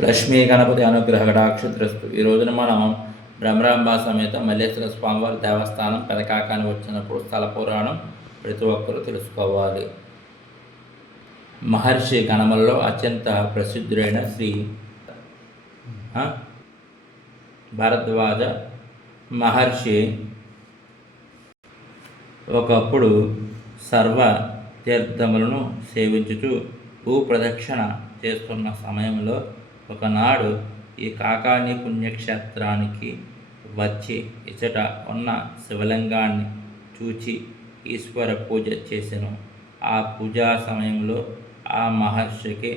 లక్ష్మీ గణపతి అనుగ్రహ కటాక్షద్రస్తు. ఈ రోజున మనం భ్రమరాంబ సమేత మల్లేశ్వర స్వామివారి దేవస్థానం పెదకాకాని వచ్చినప్పుడు స్థల పురాణం ప్రతి ఒక్కరూ తెలుసుకోవాలి. మహర్షి గణములలో అత్యంత ప్రసిద్ధుడైన శ్రీ భరద్వాజ మహర్షి ఒకప్పుడు సర్వ తీర్థములను సేవించుచు భూప్రదక్షిణ చేస్తున్న సమయంలో ఒకనాడు ఈ కాకాని పుణ్యక్షేత్రానికి వచ్చి ఇచట ఉన్న శివలింగాన్ని చూచి ఈశ్వర పూజ చేసెను. ఆ పూజా సమయంలో ఆ మహర్షికి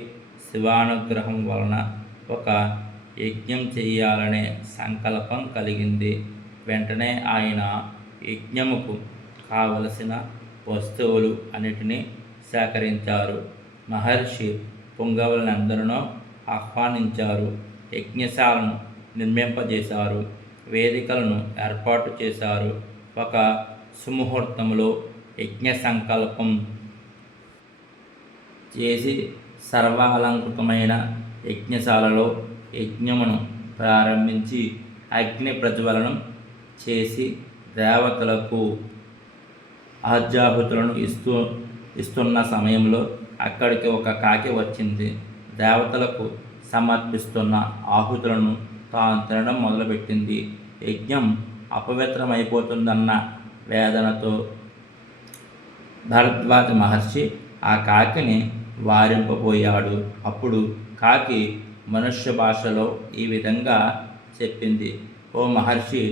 శివానుగ్రహం వలన ఒక యజ్ఞం చేయాలనే సంకల్పం కలిగింది. వెంటనే ఆయన యజ్ఞముకు కావలసిన వస్తువులు అన్నిటినీ సేకరించారు. మహర్షి పుంగవులందరినో ఆహ్వానించారు. యజ్ఞశాలను నిర్మింపజేశారు. వేదికలను ఏర్పాటు చేశారు. ఒక సుముహూర్తంలో యజ్ఞ సంకల్పం చేసి సర్వాలంకృతమైన యజ్ఞశాలలో యజ్ఞమును ప్రారంభించి అగ్ని ప్రజ్వలనం చేసి దేవతలకు ఆజ్యాహుతులను ఇస్తున్న సమయంలో అక్కడికి ఒక కాకి వచ్చింది. దేవతలకు సమర్పిస్తున్న ఆహుతులను తాను తినడం మొదలుపెట్టింది. యజ్ఞం అపవిత్రమైపోతుందన్న వేదనతో భరద్వాజ మహర్షి ఆ కాకిని వారింపబోయాడు. అప్పుడు కాకి మనుష్య భాషలో ఈ విధంగా చెప్పింది: ఓ మహర్షి,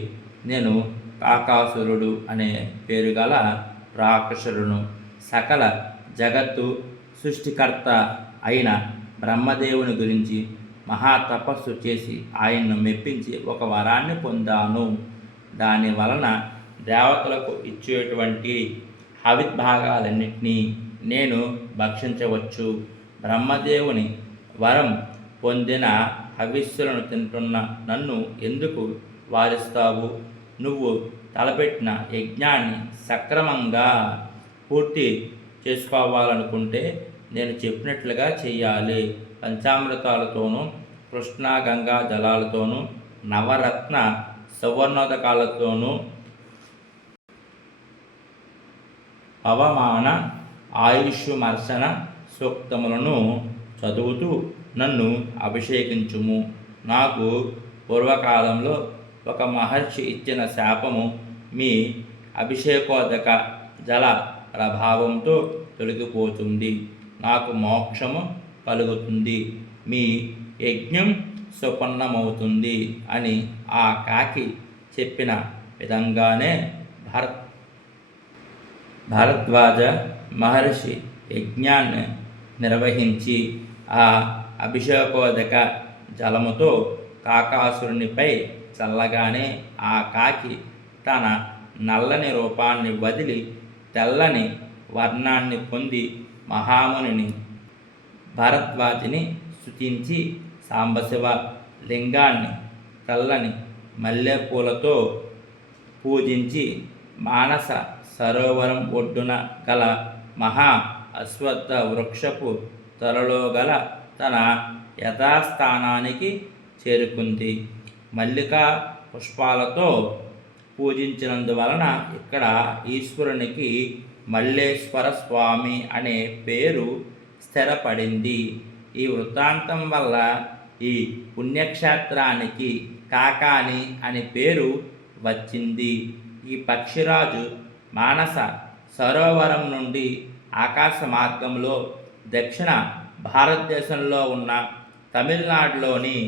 నేను కాకాసురుడు అనే పేరు గల రాక్షసుడును. సకల జగత్తు సృష్టికర్త అయిన బ్రహ్మదేవుని గురించి మహాతపస్సు చేసి ఆయన్ను మెప్పించి ఒక వరాన్ని పొందాను. దాని వలన దేవతలకు ఇచ్చేటువంటి హవిద్భాగాలన్నింటినీ నేను భక్షించవచ్చు. బ్రహ్మదేవుని వరం పొందిన హవిస్సులను తింటున్న నన్ను ఎందుకు వారిస్తావు? నువ్వు తలపెట్టిన యజ్ఞాన్ని సక్రమంగా పూర్తి చేసుకోవాలనుకుంటే నేను చెప్పినట్లుగా చెయ్యాలి. పంచామృతాలతోనూ కృష్ణా గంగా జలాలతోనూ నవరత్న సువర్ణోదకాలతోనూ పవమాన ఆయుష్మర్శన సూక్తములను చదువుతూ నన్ను అభిషేకించుము. నాకు పూర్వకాలంలో ఒక మహర్షి ఇచ్చిన శాపము మీ అభిషేకోదక జల ప్రభావంతో తొలగిపోతుంది. నాకు మోక్షము కలుగుతుంది. మీ యజ్ఞం సుపన్నమవుతుంది అని ఆ కాకి చెప్పిన విధంగానే భరద్వాజ మహర్షి యజ్ఞాన్ని నిర్వహించి ఆ అభిషేకోదక జలముతో కాకాసురునిపై చల్లగానే ఆ కాకి తన నల్లని రూపాన్ని వదిలి తెల్లని వర్ణాన్ని పొంది మహామునిని భరద్వాజిని స్తుతించి సాంబశివ లింగాన్ని తెల్లని మల్లెపూలతో పూజించి మానస సరోవరం ఒడ్డున గల మహా అశ్వత్థ వృక్షపు త్వరలో గల తన యథాస్థానానికి చేరుకుంది. మల్లికా పుష్పాలతో పూజించినందువలన ఇక్కడ ఈశ్వరునికి మల్లేశ్వర స్వామి అనే పేరు స్థిరపడింది. ఈ వృత్తాంతం వల్ల ఈ పుణ్యక్షేత్రానికి కాకాని అని పేరు వచ్చింది. ఈ పక్షిరాజు మానస సరోవరం నుండి ఆకాశ మార్గంలో దక్షిణ భారతదేశంలో ఉన్న తమిళనాడులోని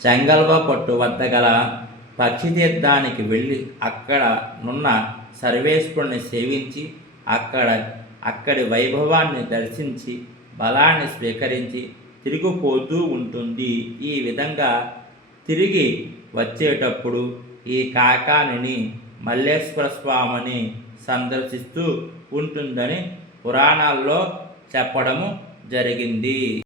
చెంగల్వపట్టు వద్ద గల పక్షితీర్థానికి వెళ్ళి అక్కడ నున్న సర్వేశ్వరుని సేవించి అక్కడి వైభవాన్ని దర్శించి బలాన్ని స్వీకరించి తిరిగిపోతూ ఉంటుంది. ఈ విధంగా తిరిగి వచ్చేటప్పుడు ఈ కాకానిని మల్లేశ్వర స్వామిని సందర్శిస్తూ ఉంటుందని పురాణాల్లో చెప్పడము జరిగింది.